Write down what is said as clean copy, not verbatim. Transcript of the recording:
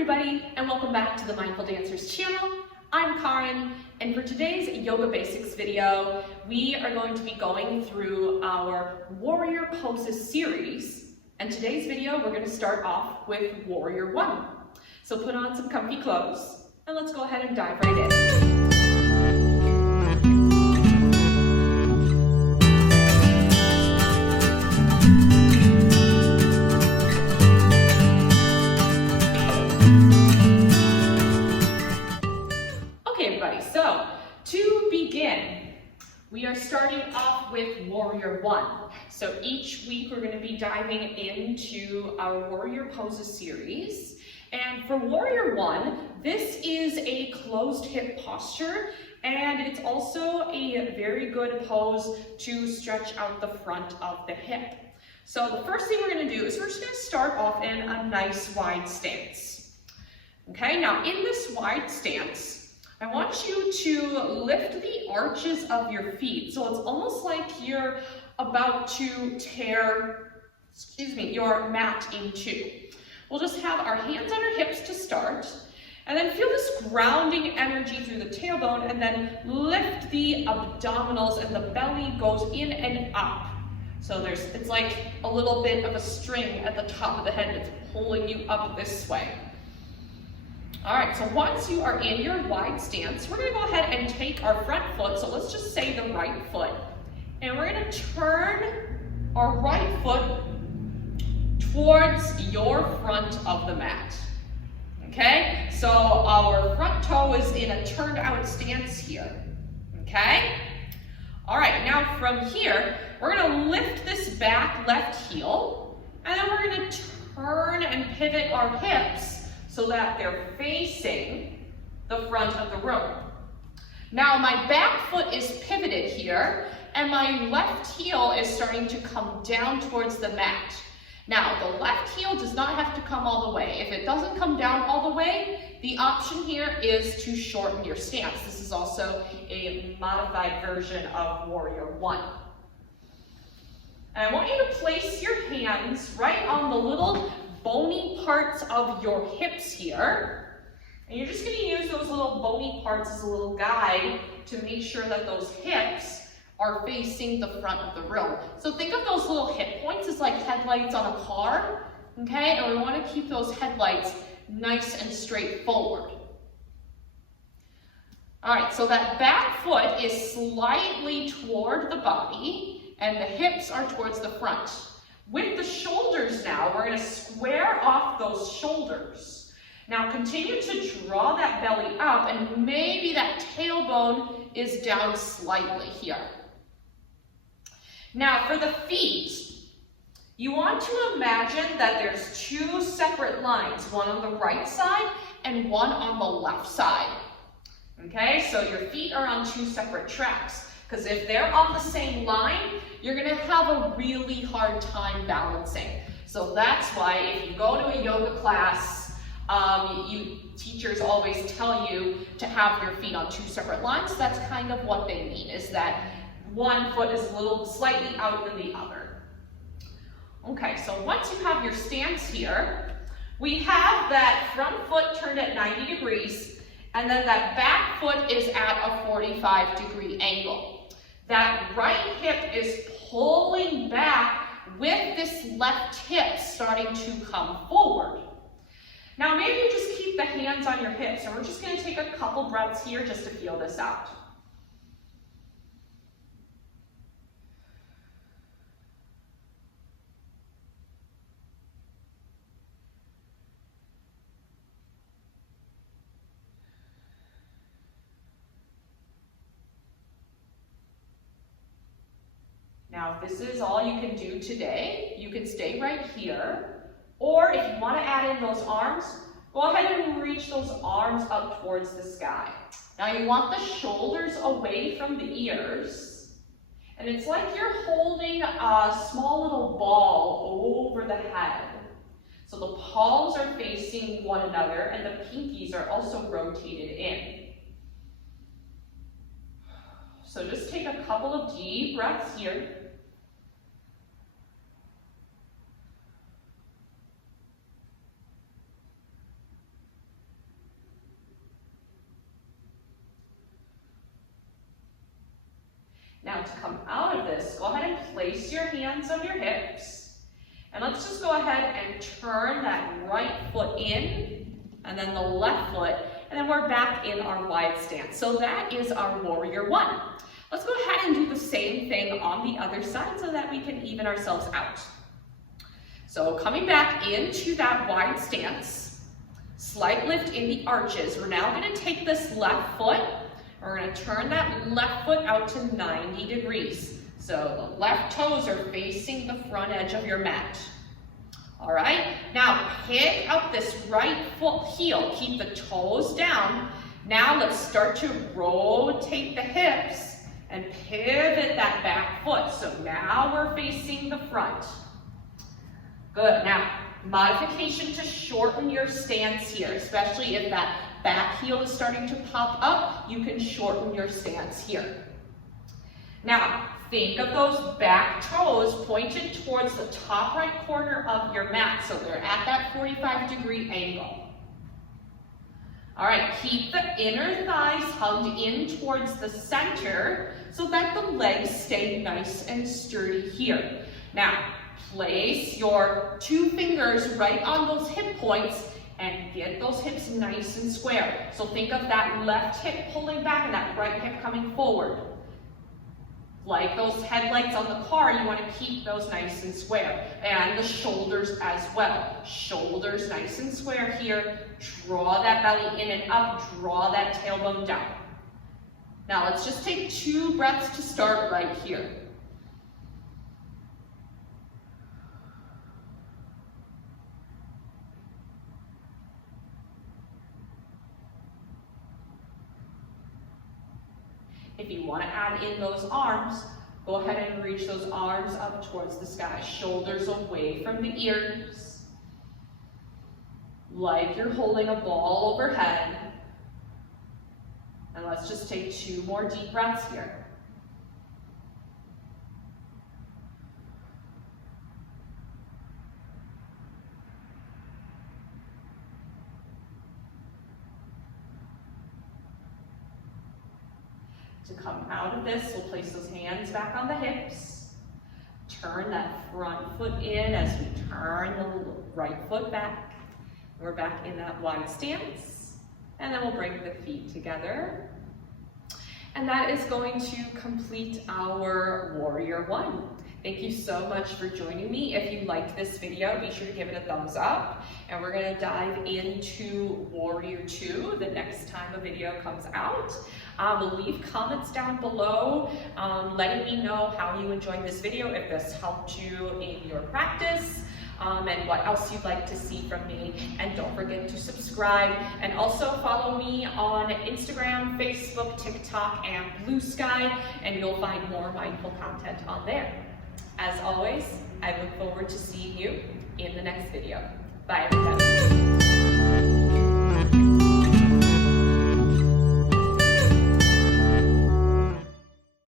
everybody, and welcome back to the Mindful Dancers channel. I'm Karin, and for today's Yoga Basics video, we are going to be going through our Warrior Poses series. And today's video, we're going to start off with Warrior 1. So put on some comfy clothes, and let's go ahead and dive right in. So, to begin, we are starting off with Warrior 1. So each week we're going to be diving into our Warrior Poses series. And for Warrior 1, this is a closed hip posture, and it's also a very good pose to stretch out the front of the hip. So the first thing we're going to do is we're just going to start off in a nice wide stance. Okay, now in this wide stance, I want you to lift the arches of your feet. So it's almost like you're about to tear, your mat in two. We'll just have our hands on our hips to start, and then feel this grounding energy through the tailbone, and then lift the abdominals, and the belly goes in and up. So it's like a little bit of a string at the top of the head that's pulling you up this way. All right, so once you are in your wide stance, we're going to go ahead and take our front foot, so let's just say the right foot, and we're going to turn our right foot towards your front of the mat. Okay, so our front toe is in a turned out stance here. Okay, all right, now from here, we're going to lift this back left heel, and then we're going to turn and pivot our hips so that they're facing the front of the room. Now my back foot is pivoted here, and my left heel is starting to come down towards the mat. Now the left heel does not have to come all the way. If it doesn't come down all the way, the option here is to shorten your stance. This is also a modified version of Warrior 1. And I want you to place your hands right on the little bony parts of your hips here, and you're just going to use those little bony parts as a little guide to make sure that those hips are facing the front of the room. So think of those little hip points as like headlights on a car, okay? And we want to keep those headlights nice and straight forward. All right, so that back foot is slightly toward the body, and the hips are towards the front. With the shoulders now, we're going to square off those shoulders. Now continue to draw that belly up, and maybe that tailbone is down slightly here. Now for the feet, you want to imagine that there's two separate lines, one on the right side and one on the left side. Okay, so your feet are on two separate tracks. Because if they're on the same line, you're going to have a really hard time balancing. So that's why if you go to a yoga class, teachers always tell you to have your feet on two separate lines. That's kind of what they mean, is that one foot is a little slightly out than the other. Okay, so once you have your stance here, we have that front foot turned at 90 degrees, and then that back foot is at a 45-degree angle. That right hip is pulling back with this left hip starting to come forward. Now maybe you just keep the hands on your hips, and we're just going to take a couple breaths here just to feel this out. Now, if this is all you can do today, you can stay right here, or if you want to add in those arms, go ahead and reach those arms up towards the sky. Now, you want the shoulders away from the ears, and it's like you're holding a small little ball over the head. So the palms are facing one another, and the pinkies are also rotated in. So just take a couple of deep breaths here. Now to come out of this, go ahead and place your hands on your hips. And let's just go ahead and turn that right foot in, and then the left foot, and then we're back in our wide stance. So that is our warrior one. Let's go ahead and do the same thing on the other side so that we can even ourselves out. So coming back into that wide stance, slight lift in the arches. We're now going to take this left foot, we're going to turn that left foot out to 90 degrees. So the left toes are facing the front edge of your mat. All right, now pick up this right foot heel, keep the toes down. Now let's start to rotate the hips and pivot that back foot. So now we're facing the front. Good, now modification to shorten your stance here, especially if that back heel is starting to pop up, you can shorten your stance here. Now, think of those back toes pointed towards the top right corner of your mat, so they're at that 45-degree angle. All right, keep the inner thighs hugged in towards the center so that the legs stay nice and sturdy here. Now, place your 2 fingers right on those hip points and get those hips nice and square. So think of that left hip pulling back and that right hip coming forward. Like those headlights on the car, you want to keep those nice and square. And the shoulders as well. Shoulders nice and square here. Draw that belly in and up. Draw that tailbone down. Now let's just take 2 breaths to start right here. If you want to add in those arms, go ahead and reach those arms up towards the sky. Shoulders away from the ears. Like you're holding a ball overhead. And let's just take 2 more deep breaths here. To come out of this, we'll place those hands back on the hips. Turn that front foot in as we turn the right foot back. We're back in that wide stance. And then we'll bring the feet together. And that is going to complete our warrior one. Thank you so much for joining me. If you liked this video, be sure to give it a thumbs up. And we're going to dive into warrior 2 the next time a video comes out. Leave comments down below letting me know how you enjoyed this video, if this helped you in your practice, and what else you'd like to see from me. And don't forget to subscribe, and also follow me on Instagram, Facebook, TikTok, and Blue Sky, and you'll find more mindful content on there. As always, I look forward to seeing you in the next video. Bye, everybody.